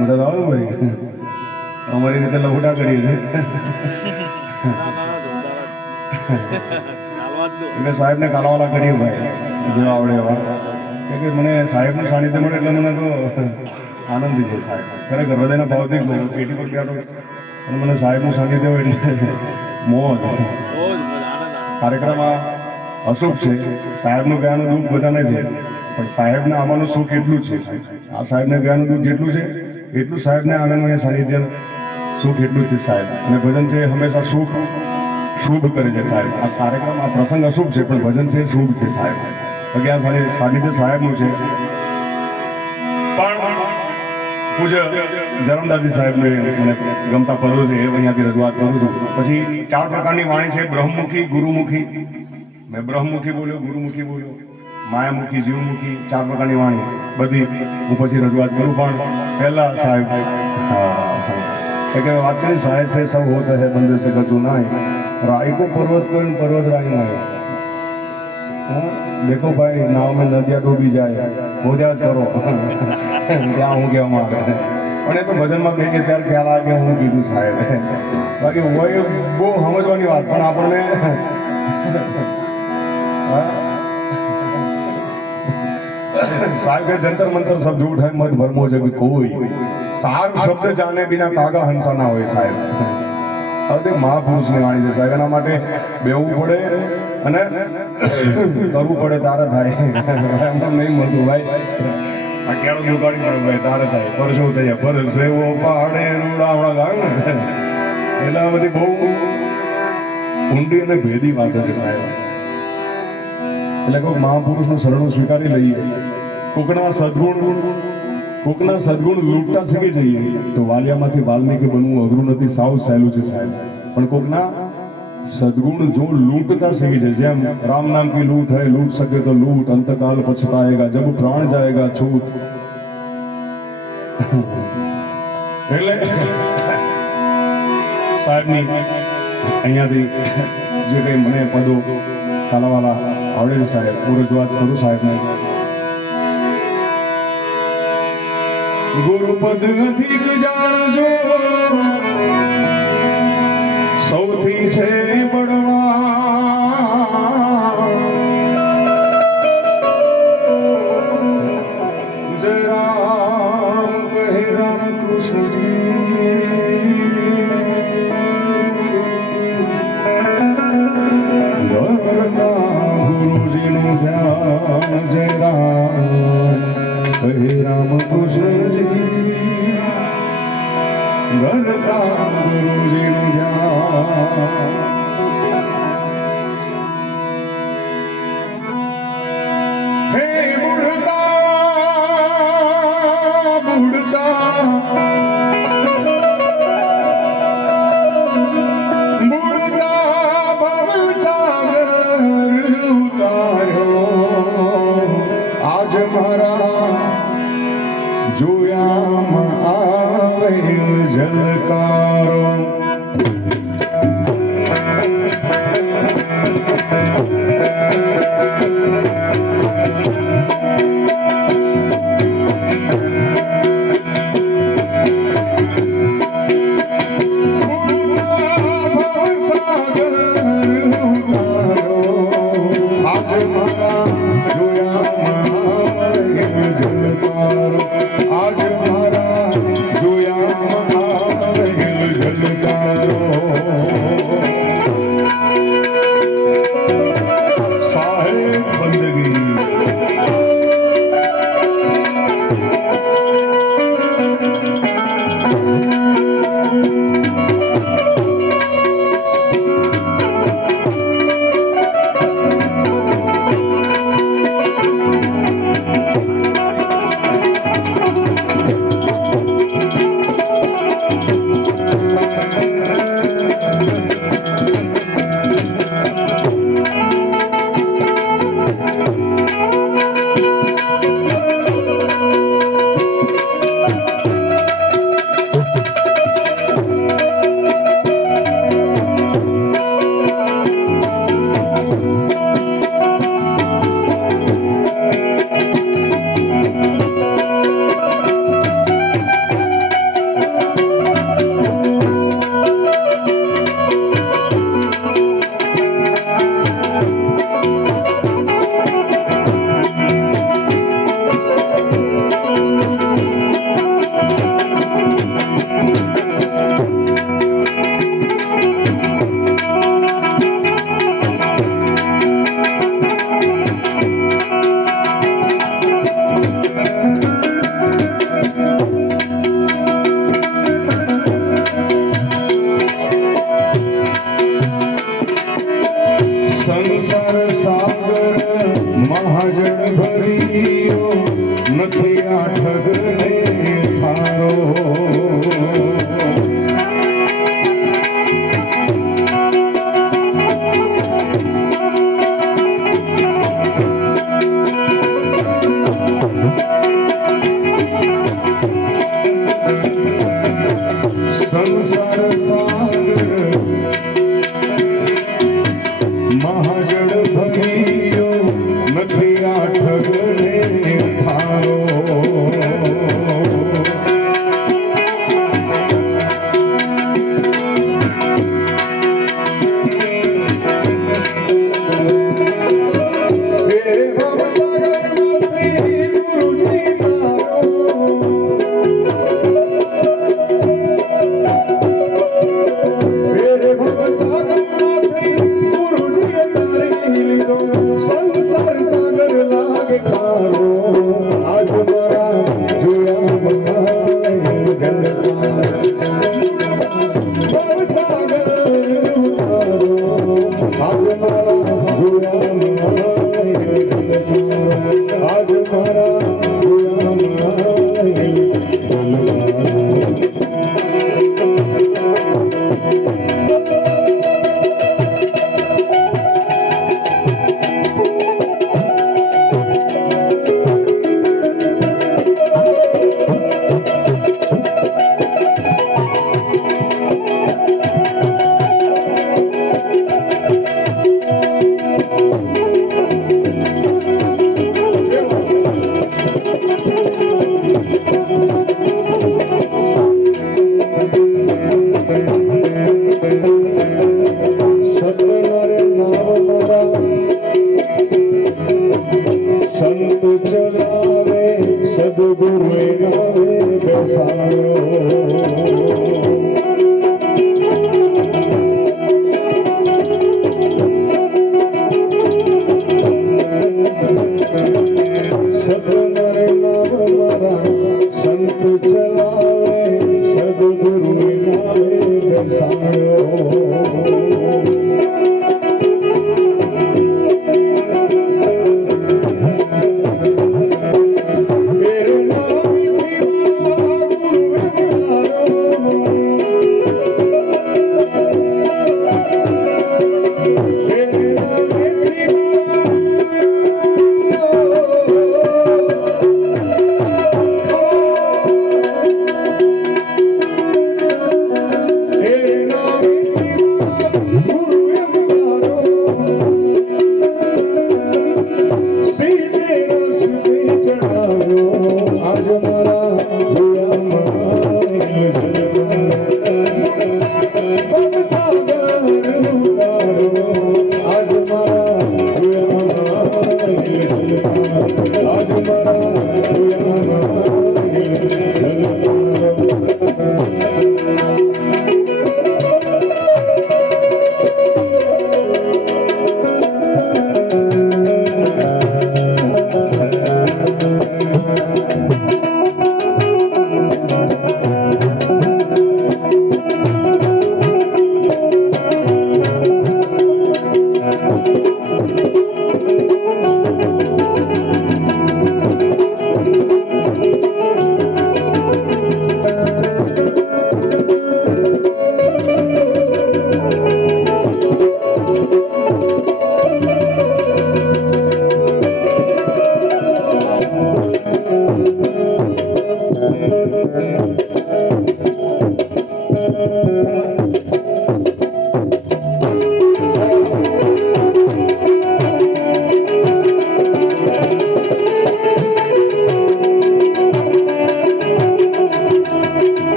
મજા આવે ભાઈ અમારી રીતે લફડા કરીએ છીએ એટલે સાહેબને કાલાવાલા કરીએ ભાઈ જો આવડે એવા કે મને સાહેબનું સાનિધ્ય મળે એટલે મને તો આનંદ છે સાહેબ ખરેખર હૃદયના ભાવથી પેટી પર બેઠો અને મને સાહેબનું સાનિધ્ય હોય એટલે મોજ કાર્યક્રમ આ અશુભ છે સાહેબનું ગાયનું દુઃખ બધાને છે પણ સાહેબને આમાંનું સુખ એટલું જ છે સાહેબ આ સાહેબને ગાયનું દુઃખ જેટલું છે એટલું સાહેબને આનંદ સાનિધ્ય સુખ એટલું જ છે સાહેબ અને ભજન છે હંમેશા સુખ શુભ કરે છે સાહેબ આ કાર્યક્રમ આ પ્રસંગ અશુભ છે પણ ભજન છે શુભ છે સાહેબ તો કે આ સાનિધ્ય સાહેબનું છે પણ પૂજ્ય જરમદાસજી સાહેબને મને ગમતા પદો છે એ અહીંયાથી રજૂઆત કરું છું પછી 4 પ્રકારની વાણી છે બ્રહ્મમુખી ગુરુમુખી મેં બ્રહ્મમુખી બોલ્યો ગુરુમુખી બોલ્યો માયામુખી જીવમુખી 4 પ્રકારની વાણી બધી હું પછી રજૂઆત કરું પણ પહેલા સાહેબ કે વાત કરી સાહેબ से सब होता है बंदे से कछु नाई राई को पर्वत को पर्वत राई नाई देखो भाई नाव में नदियाँ डूबी जाए हो जा करो क्या હું કેવા માંગે પણ એ તો ભજનમાં કહી કે ત્યારે ખ્યાલ આવે કે હું કીધું સાહેબ બાકી હોય બહુ સમજવાની વાત પણ આપણને साहिब के जंतर मंतर सब झूठ है मत भरमो जग कोई सार शब्द जाने बिना कागा हंसा ना होय साहेब હવે મહાપુરુષની વાણી છે સાહેબ એના માટે બેવું પડે અને કરવું પડે તારે થાય એમ નહીં મળતું ભાઈ આ કેળો દુકાળી પડે ભાઈ તારે થાય પરસો થઈ પરસેવો પાડે રૂડાવડા ગાયું ને એટલે આ બધી બહુ ઊંડી અને ભેદી વાતો છે સાહેબ એટલે કોઈ મહાપુરુષનું શરણું સ્વીકારી લઈએ કોકના સદગુણ લૂંટતા શીખી જઈએ તો વાલિયામાંથી વાલ્મીકી બનવું અઘરું નથી સાવ સહેલું છે સાહેબ પણ કોકના સદગુણ જો લૂંટતા શીખી જાય જેમ રામ નામ કી લૂંટ है लूट सके तो लूट अंतकाल पछताएगा जब प्राण जाएगा छूट એટલે સાહેબની અહીંયાથી જે કંઈ મને પદો કાલાવાલા આવડે છે સાહેબ હું રજૂઆત કરું સાહેબને ગુરુપદ અધિક જાણજો સૌથી છે બળવા જય રામ કહે રામ કૃષ્ણજી ગુરુજીનું ધ્યાન જય રામ કહે રામ કૃષ્ણજી ગણતા ગુરુજીનું ધ્યાન હે બુડતા બુડતા જોયામાં આવેલ જલકારો આજ મારા જોયા ठगणे ठारो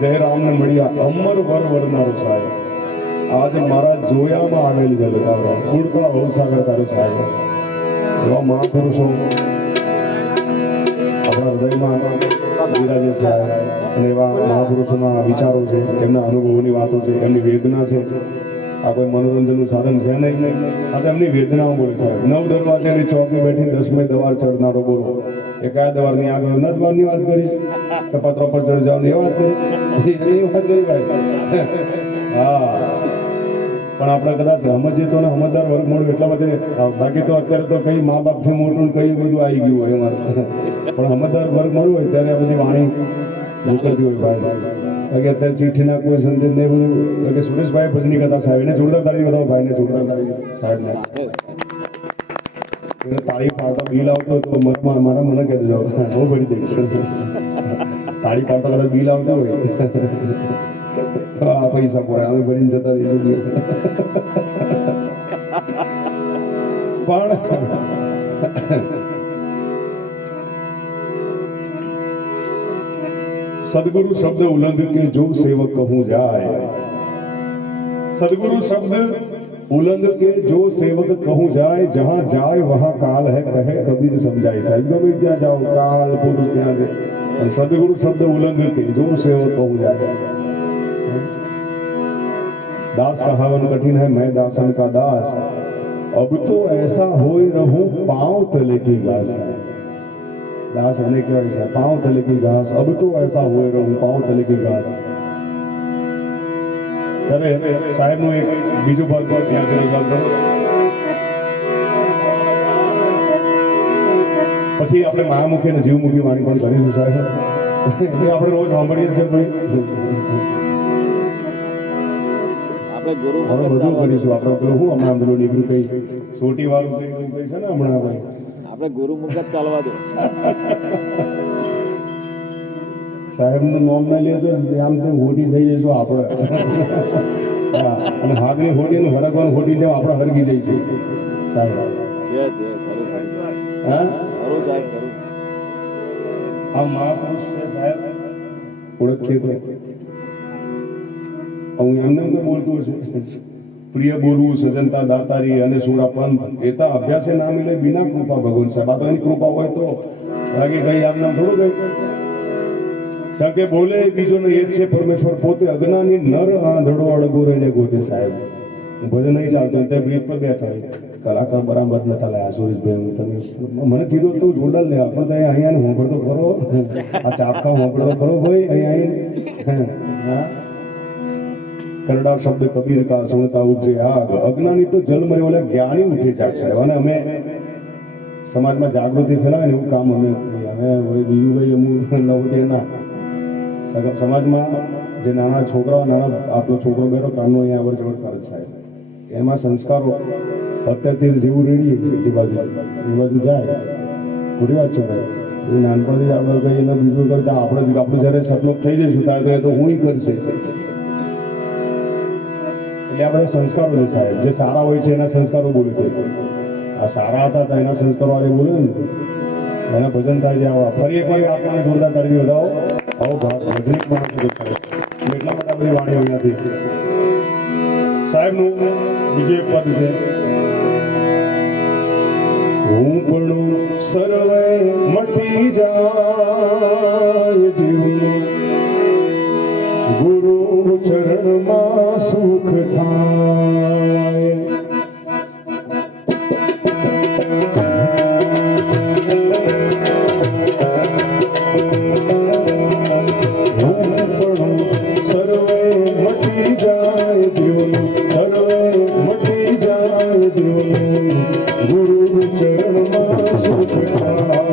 જય રામને મળ્યા અમર વર વરનારો સાહેબ આજે મારા જોયામાં આવેલી છે તારો ઉડતા ભવસાગર તારો સાહેબ એવા મહાપુરુષો આપણા હૃદયમાં બિરાજે છે અને એવા મહાપુરુષોના વિચારો છે એમના અનુભવોની વાતો છે એમની વેદના છે આ કોઈ મનોરંજનનું સાધન છે નહીં આ તો એમની વેદનાઓ બોલે સાહેબ 9 દરવાજાની ચોકી બેઠી 10મે દવાર ચડનારો બોલો એ કયા દવારની આગળ ન દ્વારની વાત કરી કે પત્રો પર ચડી જવાની એ વાત કરી એ વાત કરી ભાઈ હા પણ આપણે કદાચ સમજીએ તો ને સમજદાર વર્ગ મળ્યું એટલા માટે બાકી તો અત્યારે તો કઈ મા બાપથી મોટું કઈ બધું આવી ગયું હોય એમાં પણ સમજદાર વર્ગ મળ્યું હોય ત્યારે આ બધી વાણી નીકળતી હોય ભાઈ કે અત્યારે ચિઠ્ઠીના કોઈ સંદેશ ને બધું કે સુરેશભાઈ ભજની કથા સાહેબ એને જોરદાર તાળી બતાવો ભાઈને જોરદાર તાળી સાહેબને તાળી પાડતા બિલ આવતો તો મતમાં મારા મને કહી દેજો હું ભરી દઈશ તાળી પાડતા કદાચ બિલ આવતો હોય તો આ પૈસા પડે અમે ભરીને જતા રહીએ પણ सदगुरु शब्द उल्लंघ के जो सेवक कहूं जाए सदगुरु शब्द उल्लंघ के जो सेवक कहूं जाए जहां जाए वहां काल है कहे कबीर समझाए साहिब गमे ત્યાં જાઓ કાલ પુરુષ ત્યાં છે અને સદગુરુ શબ્દ ઉલ્લંघ के जो सेवक कहूं जाए दास कहावन कठिन है मैं दासन का दास अब तो ऐसा होए रहूं पांव तले की घास दास होने की वजह से पांव तले की घास अब तो ऐसा हुए रहूं पांव तले की घास अरे साहेब नो एक बीजो भाग बहुत ध्यान કરી ગયો પછી આપણે મહામુખી અને જીવમુખી વાણી પણ કરીશું સાહેબ એ આપણે રોજ સાંભળીએ છીએ ભાઈ આપણે ગુરુ બધું કરીશું આપણે પેલું હું હમણાં પેલું નીકળ્યું કઈ સોટી વાળું કઈ છે ને હમણાં ભાઈ આપણે ગુરુ મુખ જ ચાલવા દો સાહેબનું નામ ના લે તો આમ તો હોટી થઈ જઈશું આપણે હા અને હાગની હોટીનું હરગવાનું હોટી જેમ આપણે હરગી જઈશું સાહેબ છે ખરું હા ખરું સાહેબ ખરું આ મહાપુરુષ છે સાહેબ ઓળખીએ તો હું એમને તો બોલતો છે પ્રિય બોલવું સજનતા દાતારી અને સુરા પંથ એતા અભ્યાસે ના મિલે બિના કૃપા ભગવાન સાહેબ આ તો એની કૃપા હોય તો બાકી કઈ આમ નામ થોડું કઈ કારણ કે બોલે બીજો ને એ જ છે પરમેશ્વર પોતે અજ્ઞાની નર આંધળો અડગો રહીને ગોતે સાહેબ ભજન નહીં ચાલતું તે બ્રિજ પર બેઠા કલાકાર બરાબર નતા લાયા સુરેશભાઈ તમે મને કીધું તો જોરદાર લે આપણે તો અહીંયા હોંભળતો ખરો આ ચાપકા હોંભળતો ખરો ભાઈ અહીંયા હા करड़ा शब्द कबीर का सुनता उपजे आग अज्ञानी तो जल मरे वाला ज्ञानी उठे जाग साहेब અને અમે સમાજમાં જાગૃતિ ફેલાવે એવું કામ અમે બીજું કઈ અમુક નવટે ના સમાજમાં જે નાના છોકરાઓ નાના આપણો છોકરો બેઠો કામનો અહીંયા આવડ જવડ કરે સાહેબ એમાં સંસ્કારો અત્યારથી જેવું રેડીએ જે બાજુ જાય ખોટી વાત છે ભાઈ નાનપણથી આપણે કઈ એને બીજું કરતા આપણે જ્યારે સતલોક થઈ જઈશું ત્યારે તો હું કરશે એટલે આ બધા સંસ્કારો છે સાહેબ જે સારા હોય છે એના સંસ્કારો બોલે છે આ સારા હતા તો એના સંસ્કારો વાળે બોલે ને એના ભજન થાય છે આવા ફરી એક વાર આપણને જોરદાર તાળી વધાવો આવો ભજનિક માણસ એટલા માટે બધી વાણીઓ અહીંયાથી સાહેબનું બીજું એક પદ છે હું પણ સર્વે મટી જાય જીવનું ગુરુ ચરણમાં સુખ થાય સર્વે મટી જાય જીવનું સર્વે મટી જાય જીવનું ગુરુ ચરણમાં સુખ થાય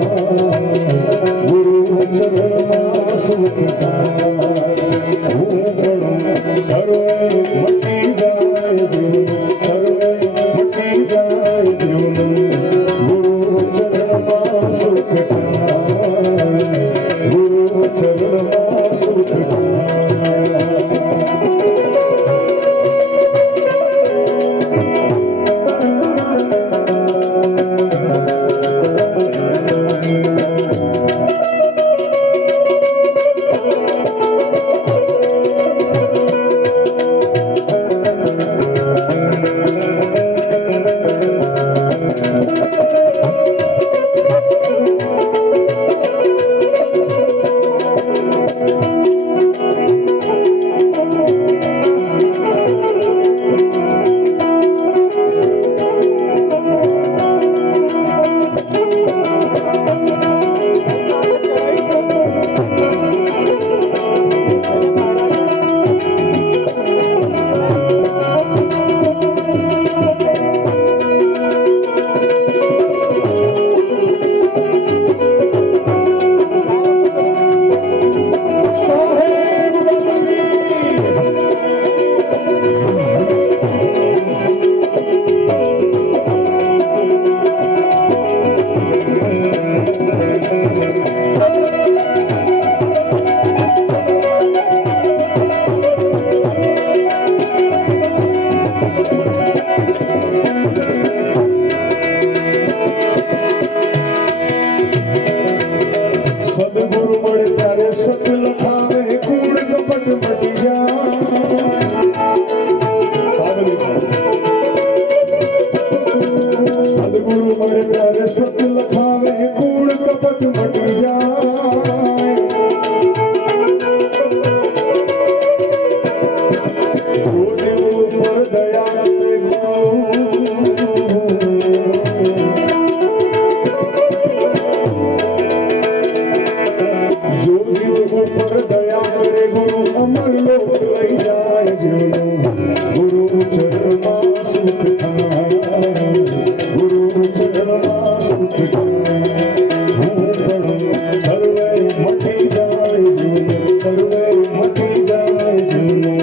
અમર લોક લઈ જાય જીવનો ગુરુ ચરણમાં સુખ થાય ગુરુ ચરણમાં સુખ થાય હું પણ સર્વે મટી જાય જીવનો સર્વે મટી જાય જીવનો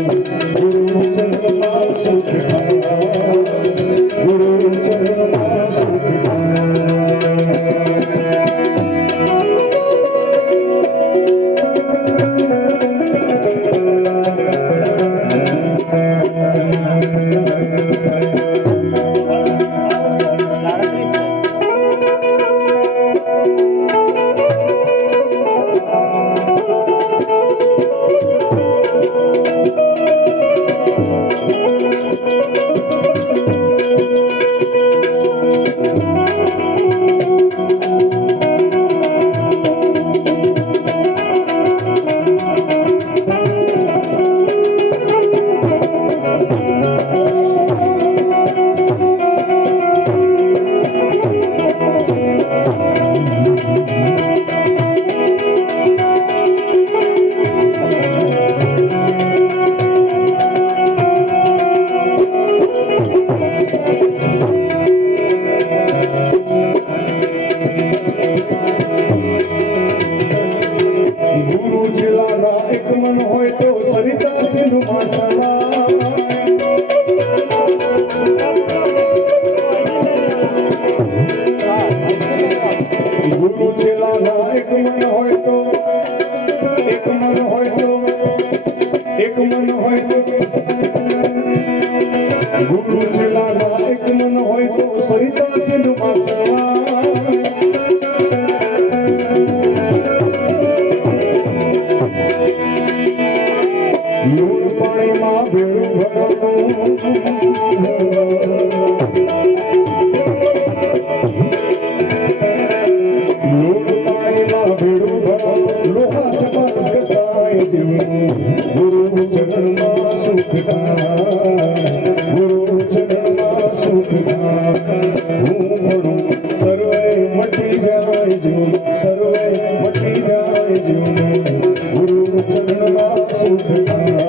ગુરુ ચરણમાં સુખ થાય ગુરુ ચરણમાં સુખ થાય ગુરુ ચેલાના એક મન હોય તો સરિતા સિંધુમાં સમાય ગુરુ ચેલાના એક મન હોય તો એક મન હોય તો એક મન હોય તો ગુરુ ચેલાના એક મન હોય તો સરિતા સિંધુમાં સમાય લૂણ પાણીમાં ભેળું ભરવાનું લૂણ પાણીમાં ભેળું ભરવાનું લોહા સપાસ ઘસાય જીવનું ગુરુ ચરણમાં સુખ થાય ગુરુ ચરણમાં સુખ થાય હું ભણું સર્વે મટી જાય જીવન સર્વે મટી જાય જીવન ગુરુ ચરણમાં સુખ થાય